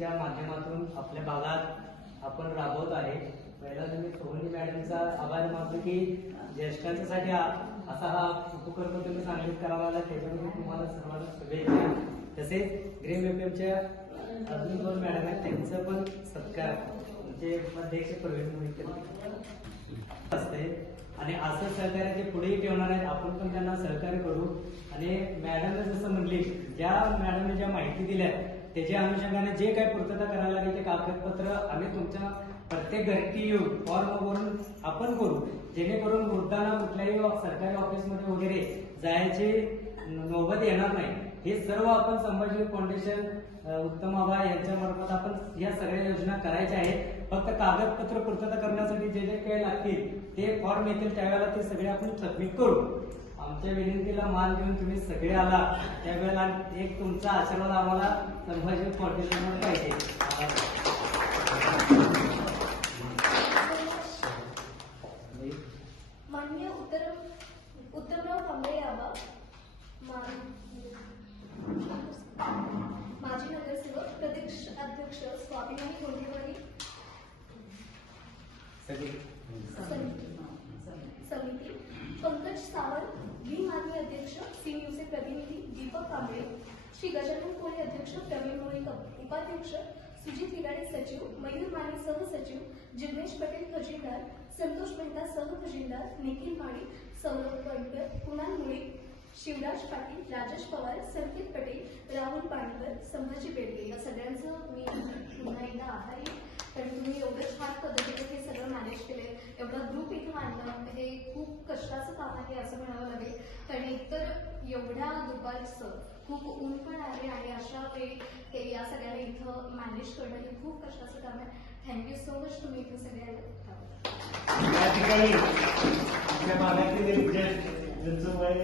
योजनेच्या माध्यमातून आपल्या भागात आपण राबवत आहे. पहिला तुम्ही सोहनी मॅडमचा आभार मानतो की ज्येष्ठांसाठी असा हा उपक्रम तुम्ही सांगितलं करावा लागला, त्याच्यामध्ये तुम्हाला सर्वांना शुभेच्छा. तसेच ग्रीन एफएमच्या अजून 2 मॅडम आहेत, त्यांचं पण सत्कार म्हणजे अध्यक्ष प्रवीण मोहिते असते आणि असं सहकार्य ते पुढेही ठेवणार आहेत. आपण पण त्यांना सहकार्य करू. आणि मॅडमने जसं म्हणली, ज्या मॅडमने ज्या माहिती दिल्या त्याच्या अनुषंगाने जे काही पूर्तता करायला लागेल ते कागदपत्र आम्ही तुमच्या प्रत्येक घरटी येऊन फॉर्म भरून आपण करू, जेणेकरून वृद्धांना कुठल्याही सरकारी ऑफिसमध्ये वगैरे जायची नौबत येणार नाही. हे सर्व आपण संभाजी फाउंडेशन उत्तम आबा यांच्या मार्फत आपण या सगळ्या योजना करायच्या आहेत. फक्त कागदपत्र पूर्तता करण्यासाठी जे जे काही लागतील ते फॉर्म येतील त्यावेळेला ते सगळे आपण सबमिट करू. आमच्या विनंतीला मान देऊन तुम्ही सगळे आला त्यावेळेला एक तुमचा आशीर्वाद आम्हाला संभाजी फाउंडेशनवर पाहिजे. माननीय उत्तमराव कांबळे आबा, माजी नगरसेवक, प्रदेश अध्यक्ष स्वाभिमानी गोंदिवली समिती, पंकज सावंत, व्ही माजी अध्यक्ष, सी न्यूजचे प्रतिनिधी दीपक कांबळे, श्री गजानन कोळी अध्यक्ष, प्रवीण मोहिते उपाध्यक्ष, सुजित हिराडे सचिव, मयूर माने सहसचिव, जिग्नेश पटेल खजिनदार, संतोष मेहता सहखजिनदार, निखिल माळी, सौरभ वणकर, कुणाल मुळे, शिवराज पाटील, राजेश पवार, संकेत पटेल, राहुल पाणकर, संभाजी बेडगे, या सगळ्यांचं मी पुन्हा एकदा आभारी आहे. कारण तुम्ही एवढं छान पद्धतीने हे सगळं मॅनेज केले. एवढा ग्रुप इथं आणणं हे खूप कष्टाचं काम आहे असं म्हणावं लागेल. कारण एकतर एवढ्या दुपारचं खूप ऊन पण आहे आणि अशा वेळी या सगळ्यांना इथं मॅनेज करणं हे खूप कष्टाचं काम आहे. थँक्यू सो मच तुम्ही इथं सगळ्यांना. या ठिकाणी आपल्या भागातील ज्यांचं वय